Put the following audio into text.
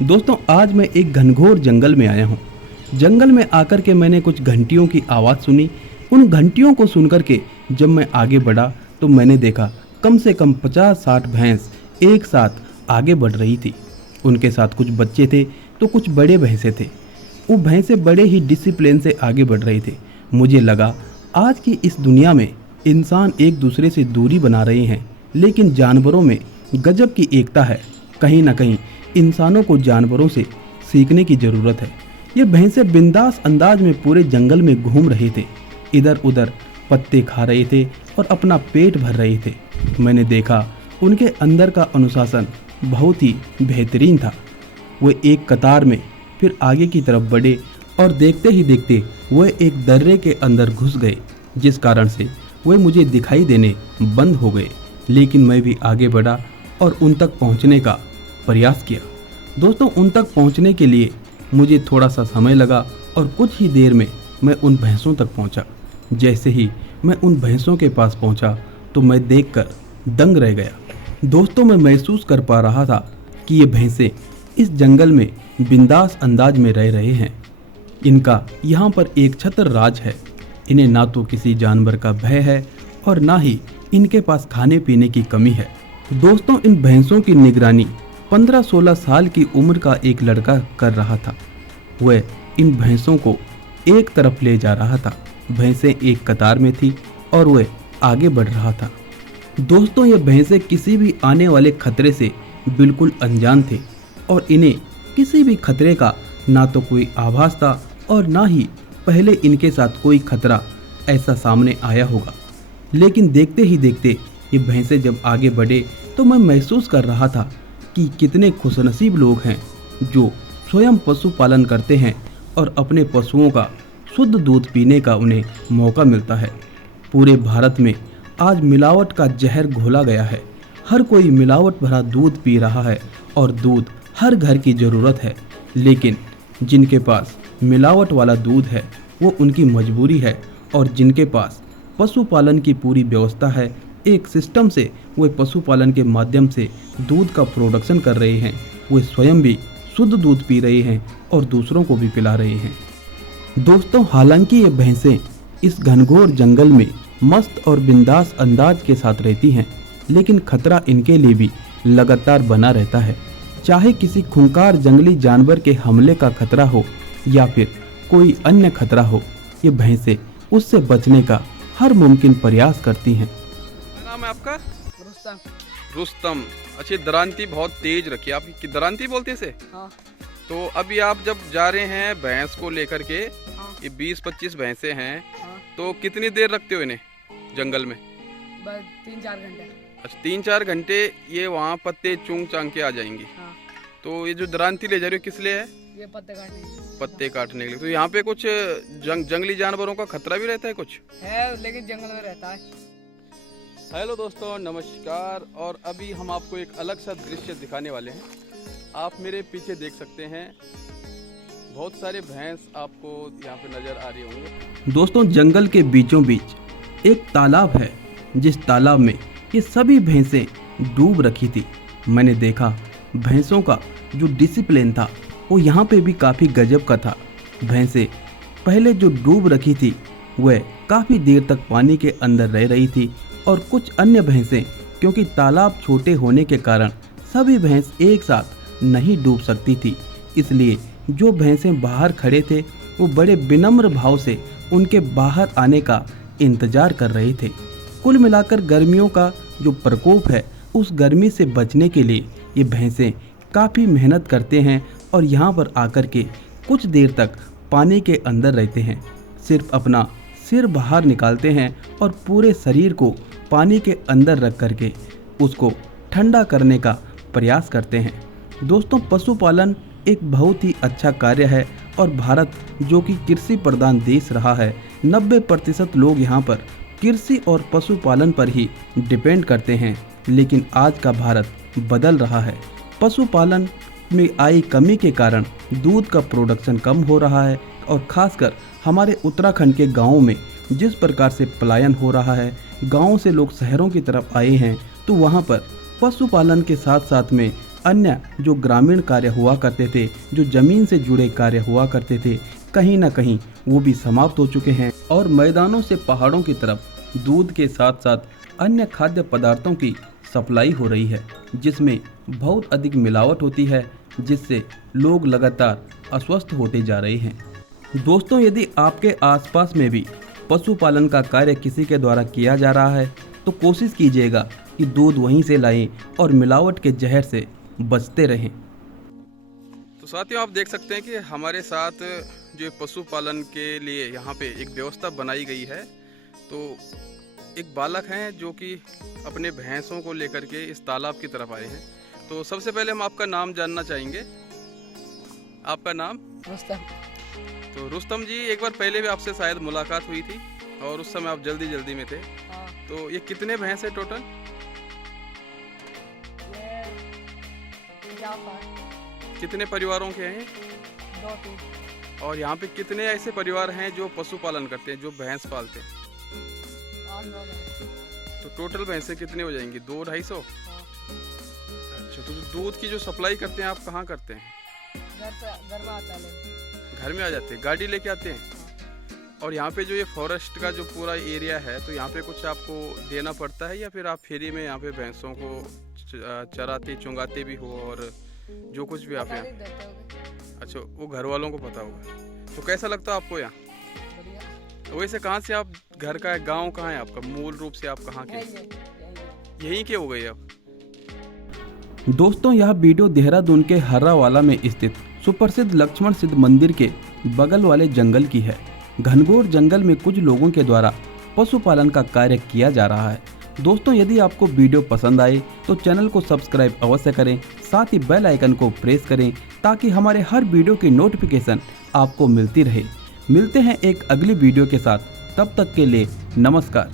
दोस्तों आज मैं एक घनघोर जंगल में आया हूँ। जंगल में आकर के मैंने कुछ घंटियों की आवाज़ सुनी। उन घंटियों को सुनकर के जब मैं आगे बढ़ा तो मैंने देखा कम से कम 50-60 भैंस एक साथ आगे बढ़ रही थी। उनके साथ कुछ बच्चे थे तो कुछ बड़े भैंसे थे। वो भैंसे बड़े ही डिसिप्लिन से आगे बढ़ रहे थे। मुझे लगा आज की इस दुनिया में इंसान एक दूसरे से दूरी बना रहे हैं, लेकिन जानवरों में गजब की एकता है। कहीं ना कहीं इंसानों को जानवरों से सीखने की ज़रूरत है। ये भैंसे बिंदास अंदाज में पूरे जंगल में घूम रहे थे, इधर उधर पत्ते खा रहे थे और अपना पेट भर रहे थे। मैंने देखा उनके अंदर का अनुशासन बहुत ही बेहतरीन था। वे एक कतार में फिर आगे की तरफ बढ़े और देखते ही देखते वे एक दर्रे के अंदर घुस गए, जिस कारण से वे मुझे दिखाई देने बंद हो गए। लेकिन मैं भी आगे बढ़ा और उन तक पहुंचने का प्रयास किया। दोस्तों उन तक पहुंचने के लिए मुझे थोड़ा सा समय लगा और कुछ ही देर में मैं उन भैंसों तक पहुंचा। जैसे ही मैं उन भैंसों के पास पहुंचा तो मैं देखकर दंग रह गया। दोस्तों मैं महसूस कर पा रहा था कि ये भैंसे इस जंगल में बिंदास अंदाज में रह रहे हैं। इनका यहाँ पर एक छत्र राज है। इन्हें ना तो किसी जानवर का भय है और ना ही इनके पास खाने पीने की कमी है। दोस्तों इन भैंसों की निगरानी 15-16 साल की उम्र का एक लड़का कर रहा था। वह इन भैंसों को एक तरफ ले जा रहा था। भैंसें एक कतार में थी और वह आगे बढ़ रहा था। दोस्तों ये भैंसें किसी भी आने वाले खतरे से बिल्कुल अनजान थे और इन्हें किसी भी खतरे का ना तो कोई आभास था और ना ही पहले इनके साथ कोई खतरा ऐसा सामने आया होगा। लेकिन देखते ही देखते ये भैंसें जब आगे बढ़े तो मैं महसूस कर रहा था कि कितने खुशनसीब लोग हैं जो स्वयं पशुपालन करते हैं और अपने पशुओं का शुद्ध दूध पीने का उन्हें मौका मिलता है। पूरे भारत में आज मिलावट का जहर घोला गया है। हर कोई मिलावट भरा दूध पी रहा है और दूध हर घर की ज़रूरत है। लेकिन जिनके पास मिलावट वाला दूध है वो उनकी मजबूरी है, और जिनके पास पशुपालन की पूरी व्यवस्था है, एक सिस्टम से वे पशुपालन के माध्यम से दूध का प्रोडक्शन कर रहे हैं, वे स्वयं भी शुद्ध दूध पी रहे हैं और दूसरों को भी पिला रहे हैं। दोस्तों हालांकि ये भैंसें इस घनघोर जंगल में मस्त और बिंदास अंदाज के साथ रहती हैं, लेकिन खतरा इनके लिए भी लगातार बना रहता है। चाहे किसी खूंखार जंगली जानवर के हमले का खतरा हो या फिर कोई अन्य खतरा हो, ये भैंसें उससे बचने का हर मुमकिन प्रयास करती हैं। क्या नाम है आपका? रुस्तम। रुस्तम। अच्छा दरांती बहुत तेज रखी है आपकी, दरांती बोलते इसे? हाँ। तो अभी आप जब जा रहे हैं भैंस को लेकर के, हाँ। ये 20-25 भैंसे हैं, हाँ। तो कितनी देर रखते हो इन्हें जंगल में? बस 3-4 घंटे। अच्छा 3-4 घंटे ये वहाँ पत्ते चूंग चांग के आ जाएंगी। हाँ। तो ये जो दरांती ले जा रही हो किस लिए है? ये पत्ते काटने के लिए। पत्ते काटने के लिए। तो यहाँ पे कुछ जंगली जानवरों का खतरा भी रहता है कुछ? है लेकिन जंगल में रहता है। हेलो दोस्तों नमस्कार। और अभी हम आपको एक अलग सा दृश्य दिखाने वाले हैं। आप मेरे पीछे देख सकते हैं बहुत सारे भैंस आपको यहाँ पे नज़र आ रही होंगे। दोस्तों जंगल के बीचों बीच एक तालाब है, जिस तालाब में ये सभी भैंसें डूब रखी थी। मैंने देखा भैंसों का जो डिसिप्लिन था वो यहाँ पे भी काफ़ी गजब का था। भैंसें पहले जो डूब रखी थी वह काफ़ी देर तक पानी के अंदर रह रही थी, और कुछ अन्य भैंसें क्योंकि तालाब छोटे होने के कारण सभी भैंस एक साथ नहीं डूब सकती थी, इसलिए जो भैंसें बाहर खड़े थे वो बड़े विनम्र भाव से उनके बाहर आने का इंतज़ार कर रहे थे। कुल मिलाकर गर्मियों का जो प्रकोप है उस गर्मी से बचने के लिए ये भैंसें काफ़ी मेहनत करते हैं और यहाँ पर आकर के कुछ देर तक पानी के अंदर रहते हैं। सिर्फ अपना सिर बाहर निकालते हैं और पूरे शरीर को पानी के अंदर रख करके उसको ठंडा करने का प्रयास करते हैं। दोस्तों पशुपालन एक बहुत ही अच्छा कार्य है, और भारत जो कि कृषि प्रधान देश रहा है, 90% लोग यहाँ पर कृषि और पशुपालन पर ही डिपेंड करते हैं। लेकिन आज का भारत बदल रहा है। पशुपालन में आई कमी के कारण दूध का प्रोडक्शन कम हो रहा है, और ख़ासकर हमारे उत्तराखंड के गाँवों में जिस प्रकार से पलायन हो रहा है, गाँव से लोग शहरों की तरफ आए हैं, तो वहाँ पर पशुपालन के साथ साथ में अन्य जो ग्रामीण कार्य हुआ करते थे, जो ज़मीन से जुड़े कार्य हुआ करते थे, कहीं ना कहीं वो भी समाप्त हो चुके हैं और मैदानों से पहाड़ों की तरफ दूध के साथ साथ अन्य खाद्य पदार्थों की सप्लाई हो रही है, जिसमें बहुत अधिक मिलावट होती है, जिससे लोग लगातार अस्वस्थ होते जा रहे हैं। दोस्तों, यदि आपके आसपास में भी पशुपालन का कार्य किसी के द्वारा किया जा रहा है तो कोशिश कीजिएगा कि दूध वहीं से लाएं और मिलावट के जहर से बचते रहें। तो साथियों, आप देख सकते हैं कि हमारे साथ जो पशुपालन के लिए यहाँ पे एक व्यवस्था बनाई गई है। तो एक बालक हैं जो कि अपने भैंसों को लेकर के इस तालाब की तरफ आए हैं। तो सबसे पहले हम आपका नाम जानना चाहेंगे। आपका नाम? रुस्तम। तो रुस्तम जी, एक बार पहले भी आपसे शायद मुलाकात हुई थी और उस समय आप जल्दी में थे। हाँ। तो ये कितने भैंस है टोटल? कितने परिवारों के हैं? 2-3। और यहाँ पे कितने ऐसे परिवार हैं जो पशुपालन करते हैं, जो भैंस पालते हैं? 8-9 तो टोटल भैंसें कितनी हो जाएंगी? 200-250? हाँ। अच्छा, तो दूध की जो सप्लाई करते हैं आप कहाँ करते हैं? घर में आता है। घर में आ जाते हैं, गाड़ी लेके आते हैं? और यहाँ पे जो ये फॉरेस्ट का जो पूरा एरिया है, तो यहाँ पे कुछ आपको देना पड़ता है या फिर आप फ्री में यहाँ पे भैंसों को चराते चुंगाते भी हो और जो कुछ भी आप यहाँ? अच्छा, वो घर वालों को पता होगा। तो कैसा लगता है आपको यहाँ? वैसे कहाँ से आप, घर का है, गांव कहाँ है आपका? मूल रूप से आप कहाँ के? यहीं के हो गए आप? दोस्तों, यह वीडियो देहरादून के हर्रावाला में स्थित सुप्रसिद्ध लक्ष्मण सिद्ध मंदिर के बगल वाले जंगल की है। घनघोर जंगल में कुछ लोगों के द्वारा पशुपालन का कार्य किया जा रहा है। दोस्तों, यदि आपको वीडियो पसंद आए तो चैनल को सब्सक्राइब अवश्य करें, साथ ही बेल आइकन को प्रेस करें ताकि हमारे हर वीडियो की नोटिफिकेशन आपको मिलती रहे। मिलते हैं एक अगली वीडियो के साथ, तब तक के लिए नमस्कार।